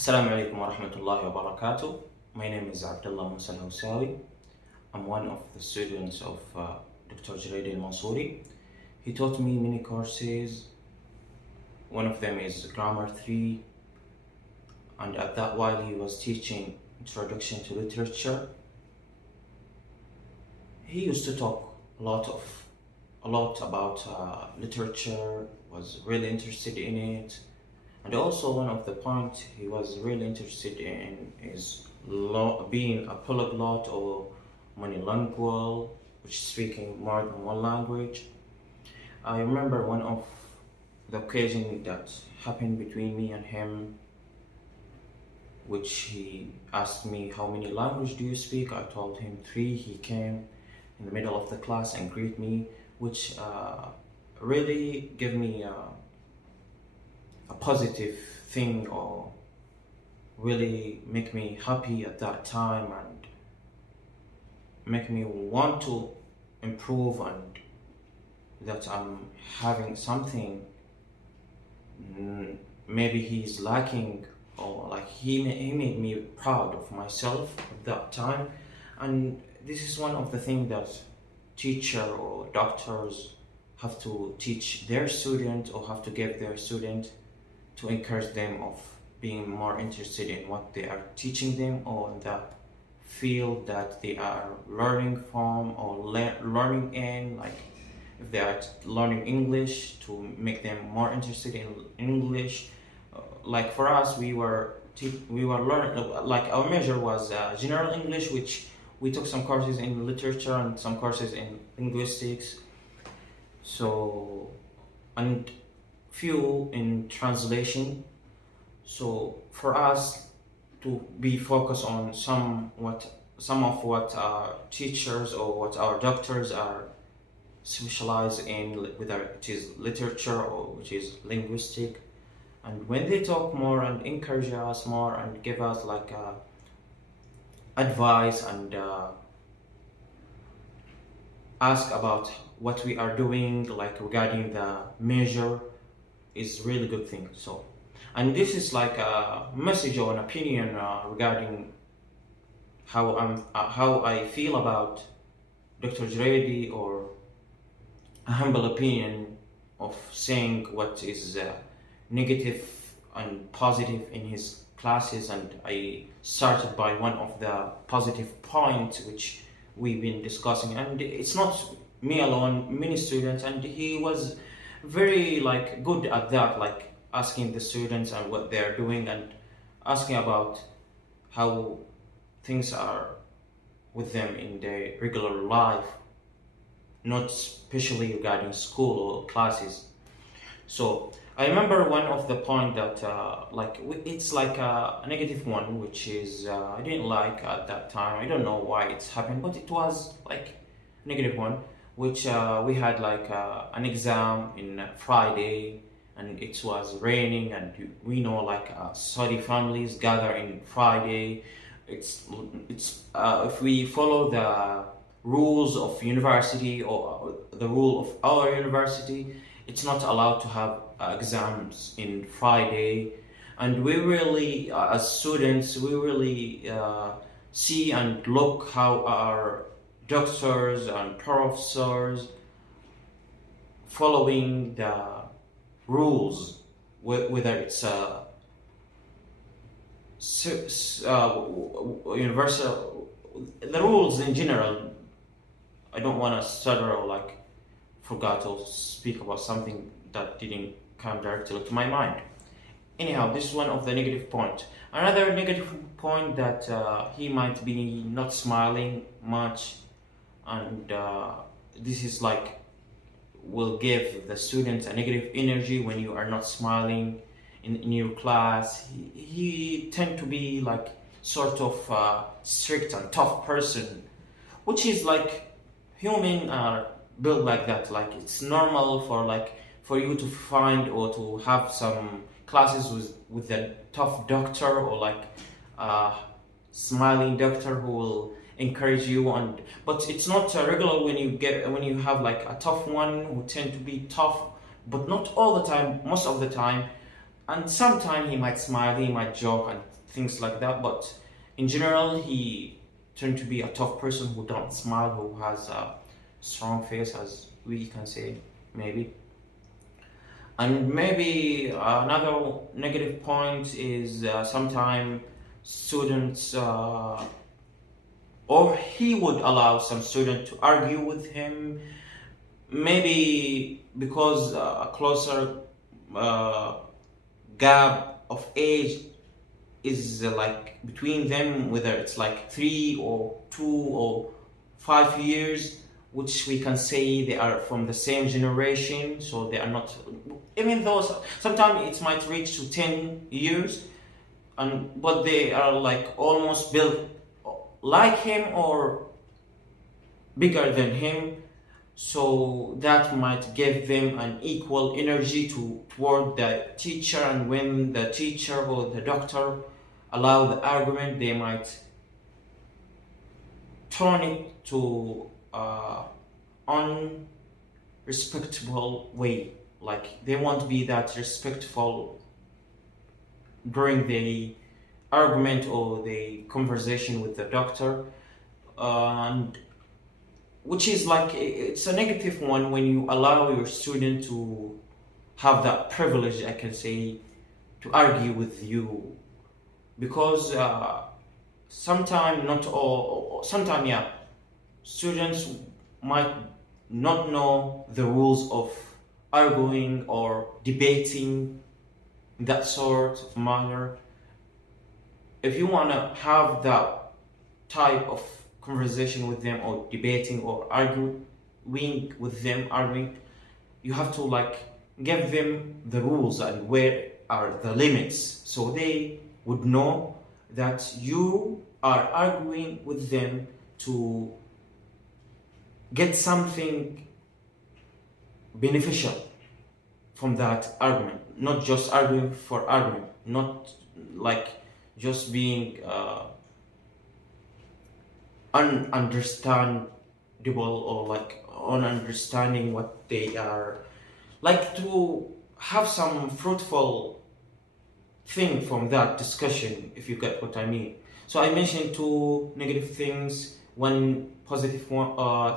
Assalamu alaikum wa rahmatullahi wa barakatuh. My name is Abdullah Musa al-Hawsawi. I'm one of the students of Dr. Jalaid al-Mansouri. He taught me many courses. One of them is Grammar 3. And at that while he was teaching Introduction to Literature, he used to talk a lot about literature, was really interested in it. And also one of the points he was really interested in is being a polyglot or monolingual, which is speaking more than one language. I remember one of the occasion that happened between me and him, which he asked me how many languages do you speak. I told him 3. He came in the middle of the class and greeted me, which really gave me a positive thing, or really make me happy at that time and make me want to improve, and that I'm having something maybe he's lacking, or like he made me proud of myself at that time. And this is one of the things that teacher or doctors have to teach their student, or have to give their student, to encourage them of being more interested in what they are teaching them, or in the field that they are learning from or learning in. Like if they are learning English, to make them more interested in English. Like for us, we were learning, like our major was general English, which we took some courses in literature and some courses in linguistics. So, and few in translation. So for us to be focused on some of what our teachers or what our doctors are specialized in, whether it is literature or which is linguistic. And when they talk more and encourage us more and give us like advice and ask about what we are doing, like regarding the measure, is really good thing. So, and this is like a message or an opinion regarding how I feel about Dr. Jredi, or a humble opinion of saying what is negative and positive in his classes. And I started by one of the positive points which we've been discussing, and it's not me alone, many students, and he was very like good at that, like asking the students and what they're doing, and asking about how things are with them in their regular life, not especially regarding school or classes. So I remember one of the point that it's like a negative one, which is I didn't like at that time. I don't know why it's happened, but it was like negative one, which we had like an exam in Friday, and it was raining, and we know like Saudi families gather in Friday. It's if we follow the rules of university or the rule of our university, it's not allowed to have exams in Friday. And we really, as students, we really see and look how our doctors and professors following the rules, whether it's universal, the rules in general. I don't want to stutter or like forgot to speak about something that didn't come directly to my mind. Anyhow, this is one of the negative points. Another negative point that he might be not smiling much, and this is like will give the students a negative energy when you are not smiling in your class. He tend to be like sort of strict and tough person, which is like human are built like that. Like it's normal for you to find or to have some classes with a tough doctor, or like a smiling doctor who will encourage you. And but it's not regular when you have like a tough one who tend to be tough, but not all the time. Most of the time and sometimes he might smile, he might joke and things like that, but in general he tend to be a tough person who don't smile, who has a strong face, as we can say, maybe. And maybe another negative point is sometimes students, or he would allow some student to argue with him, maybe because a closer gap of age is like between them, whether it's like 3 or 2 or 5 years, which we can say they are from the same generation, so they are not, even though sometimes it might reach to 10 years, but they are like almost built like him or bigger than him, so that might give them an equal energy toward the teacher, and when the teacher or the doctor allow the argument, they might turn it to unrespectable way, like they won't be that respectful during the argument or the conversation with the doctor, and which is like, it's a negative one when you allow your student to have that privilege, I can say, to argue with you, because sometimes, not all, sometimes, yeah, students might not know the rules of arguing or debating, that sort of manner. If you want to have that type of conversation with them, or debating or arguing with them, you have to like give them the rules and where are the limits, so they would know that you are arguing with them to get something beneficial from that argument, not just arguing for argument, not like just being ununderstandable, or like ununderstanding what they are, like to have some fruitful thing from that discussion, if you get what I mean. So I mentioned 2 negative things, 1 positive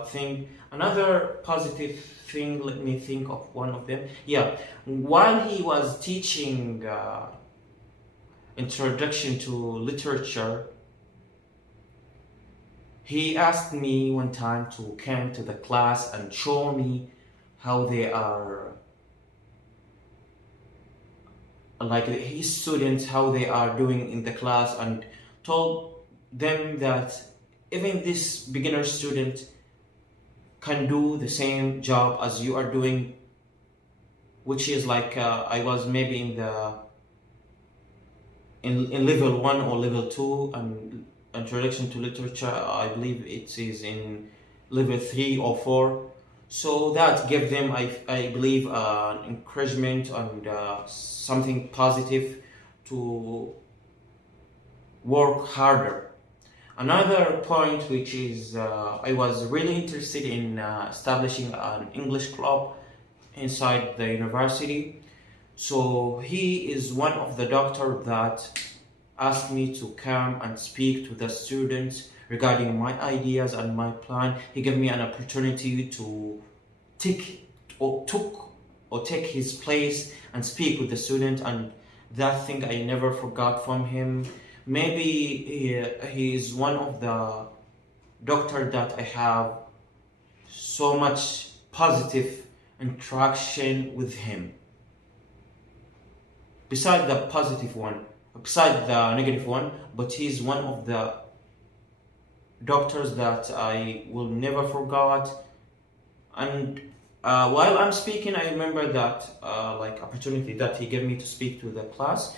thing. Another positive thing, let me think of one of them. Yeah, while he was teaching introduction to literature, he asked me one time to come to the class and show me how they are, like his students, how they are doing in the class, and told them that even this beginner student can do the same job as you are doing, which is like I was maybe in the in level 1 or level 2, and introduction to literature, I believe it is in level 3 or 4. So that gave them, I believe, an encouragement and something positive to work harder. Another point, which is I was really interested in establishing an English club inside the university. So he is one of the doctors that asked me to come and speak to the students regarding my ideas and my plan. He gave me an opportunity to take his place and speak with the student, and that thing I never forgot from him. Maybe he is one of the doctors that I have so much positive interaction with him. Beside the positive one, beside the negative one, but he's one of the doctors that I will never forget. And while I'm speaking, I remember that like opportunity that he gave me to speak to the class,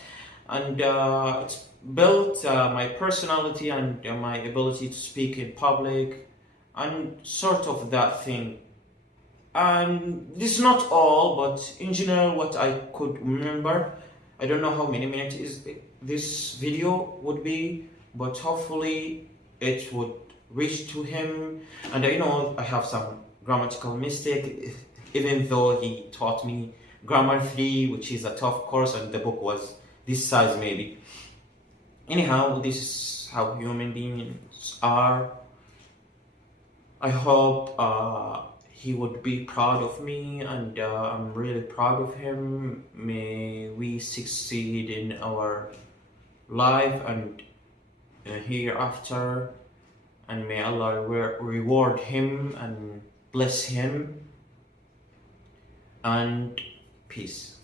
and it's built my personality and my ability to speak in public, and sort of that thing. And this is not all, but in general, what I could remember. I don't know how many minutes this video would be, but hopefully it would reach to him. And I know I have some grammatical mistake, even though he taught me grammar 3, which is a tough course, and the book was this size maybe. Anyhow, this is how human beings are. I hope he would be proud of me, and I'm really proud of him. May we succeed in our life and hereafter, and may Allah reward him and bless him, and peace.